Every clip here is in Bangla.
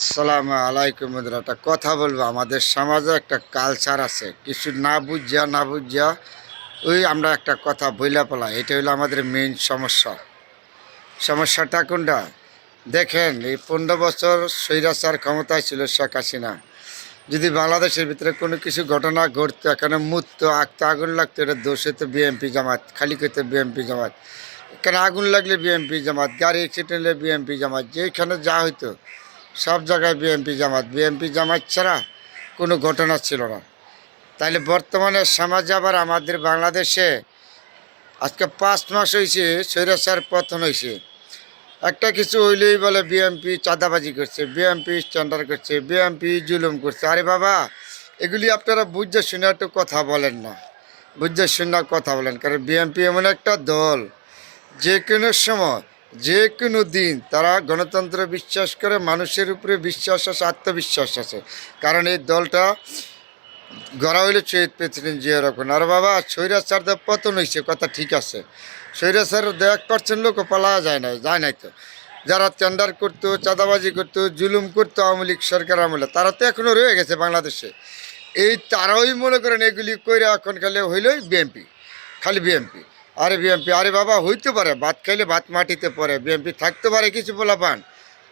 আসসালামু আলাইকুম বন্ধুরা, একটা কথা বলবো। আমাদের সমাজে একটা কালচার আছে, কিছু না বুঝিয়া ওই আমরা একটা কথা বইলা পেলাই। এটা হলো আমাদের মেইন সমস্যাটা কোনটা দেখেন। এই 15 বছর স্বৈরাচার ক্ষমতায় ছিল শেখ হাসিনা। যদি বাংলাদেশের ভিতরে কোনো কিছু ঘটনা ঘটতো, এখানে মুততো, আঁকতো, আগুন লাগতো, এটা দোষ হতো বিএমপি জামাত, খালি করতো বিএমপি জামাত। এখানে আগুন লাগলে বিএমপি জামাত, গাড়ি অ্যাক্সিডেন্ট হলে বিএমপি জামাত, যেখানে যা হইতো সব জায়গায় বিএমপি জামাত ছাড়া কোনো ঘটনা ছিল না। তাইলে বর্তমানে সমাজে আবার আমাদের বাংলাদেশে আজকে 5 মাস হয়েছে স্বৈরাচার পতন হয়েছে। একটা কিছু হইলেই বলে বিএমপি চাঁদাবাজি করছে, বিএমপি স্ট্যান্ডার্ড করছে, বিএমপি জুলুম করছে। আরে বাবা, এগুলি আপনারা বুঝে শুনে একটু কথা বলেন না, বুঝে শুনে কথা বলেন। কারণ বিএমপি এমন একটা দল, যে কোনো সময় যে কোনো দিন তারা গণতন্ত্রে বিশ্বাস করে, মানুষের উপরে বিশ্বাস আছে, আত্মবিশ্বাস আছে। কারণ এই দলটা গড়া হইলে শহীদ প্রেসিডেন্ট জিয়া রহমান। আর বাবা, স্বৈরাচারদের পতন হয়েছে কথা ঠিক আছে, স্বৈরাচার 1% লোক পালা যায় নাই তো। যারা টেন্ডার করতো, চাঁদাবাজি করতো, জুলুম করতো আওয়ামী লীগ সরকার আমলে, তারা তো এখনও রয়ে গেছে বাংলাদেশে। এই তারাই মনে করেন এগুলি কইরা এখন খালি হইলই বিএমপি, খালি বিএমপি। আরে বাবা, হইতে পারে ভাত খাইলে ভাত মাটিতে পড়ে, বিএমপি থাকতে পারে কিছু পোলাপান।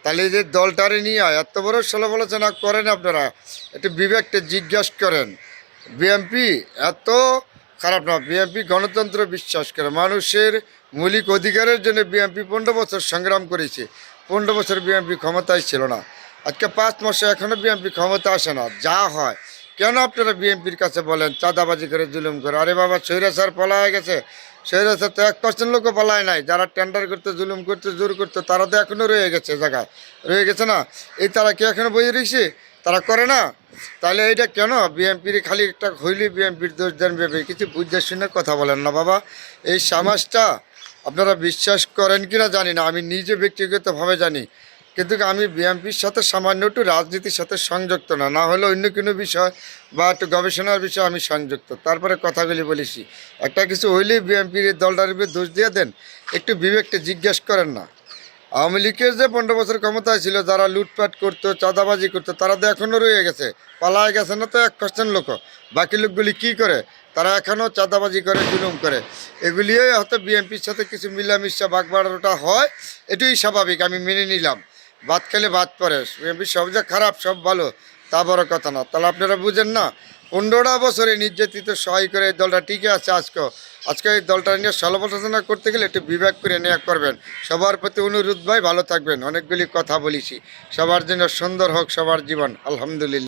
তাহলে এই যে দলটারে নিয়ে এত বড় সমালোচনা করেন আপনারা, একটু বিবেকটা জিজ্ঞাসা করেন। বিএমপি এত খারাপ না, বিএমপি গণতন্ত্র বিশ্বাস করে, মানুষের মৌলিক অধিকারের জন্য বিএমপি 15 বছর সংগ্রাম করেছে। 15 বছর বিএমপি ক্ষমতায় ছিল না, আজকে 5 মাসে এখনও বিএমপি ক্ষমতা আসে না। যা হয় কেন আপনারা বিএনপির কাছে বলেন চাঁদাবাজি করে, জুলুম করে? আরে বাবা, স্বৈরাচার পলায় গেছে, স্বৈরাচার তো 1% লোকও পলায় নাই। যারা টেন্ডার করতে, জুলুম করতে, জোর করতে, তারা তো এখনও রয়ে গেছে, জায়গায় রয়ে গেছে না। এই তারা কি এখনো বই রয়েছে? তারা করে না। তাহলে এইটা কেন বিএনপির খালি একটা হইলে বিএনপির দোষ দেন? ভেবে কিছু বুঝতে শুনে কথা বলেন না বাবা। এই সমাজটা আপনারা বিশ্বাস করেন কিনা জানি না, আমি নিজে ব্যক্তিগতভাবে জানি। কিন্তু আমি বিএনপির সাথে সামান্য একটু রাজনীতির সাথে সংযুক্ত না, না হলে অন্য কোনো বিষয় বা একটু গবেষণার বিষয় আমি সংযুক্ত। তারপরে কথাগুলি বলেছি, একটা কিছু হইলেই বিএনপির দলটার উপরে দোষ দিয়ে দেন। একটু বিবেকটা জিজ্ঞেস করেন না। আওয়ামী লীগের যে 15 বছর ক্ষমতায় ছিল, যারা লুটপাট করতো, চাঁদাবাজি করতো, তারা তো এখনও রয়ে গেছে, পালায় গেছে না তো 1% লোক। বাকি লোকগুলি কি করে? তারা এখনও চাঁদাবাজি করে, জুলুম করে। এগুলিও হয়তো বিএনপির সাথে কিছু মিলামিশা বাগবাড়াটা হয়, এটাই স্বাভাবিক, আমি মেনে নিলাম। ভাত খেলে ভাত পরে, বিএনপি সব যে খারাপ সব ভালো তা বড় কথা না। তাহলে আপনারা বুঝেন না, 15টা বছরে নির্যাতিত সহায় করে এই দলটা টিকে আছে আজকে এই দলটা নিয়ে সমালোচনা করতে গেলে একটু বিবেক করে নেওয়া করবেন। সবার প্রতি অনুরোধ ভাই, ভালো থাকবেন। অনেকগুলি কথা বলেছি, সবার জন্য সুন্দর হোক সবার জীবন। আলহামদুলিল্লাহ।